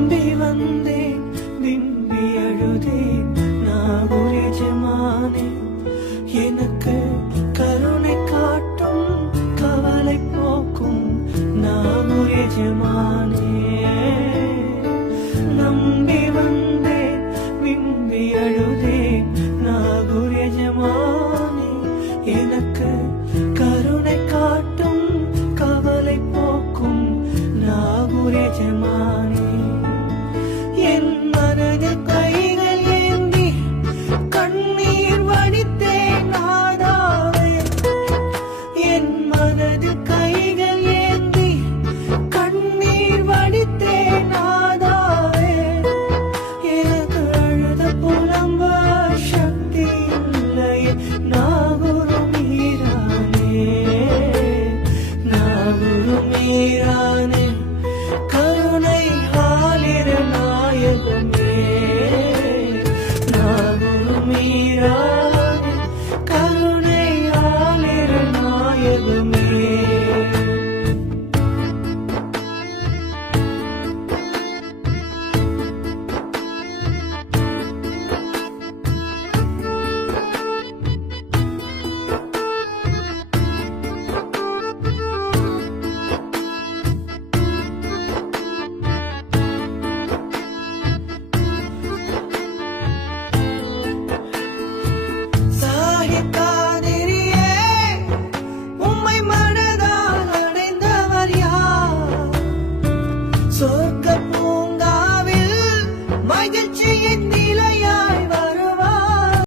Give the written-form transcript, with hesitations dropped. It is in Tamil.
நம்பி வந்தேன் விம்பி அழுதேன் நாகூர் எஜமானே எனக்கு கருணை காட்டும் கவலை போக்கும் நாகூர் எஜமானே நம்பி வந்தேன் விம்பி அழுதேன் நாகூர் எஜமானே எனக்கு கருணை காட்டும் கவலை போக்கும் நாகூர் எஜமானே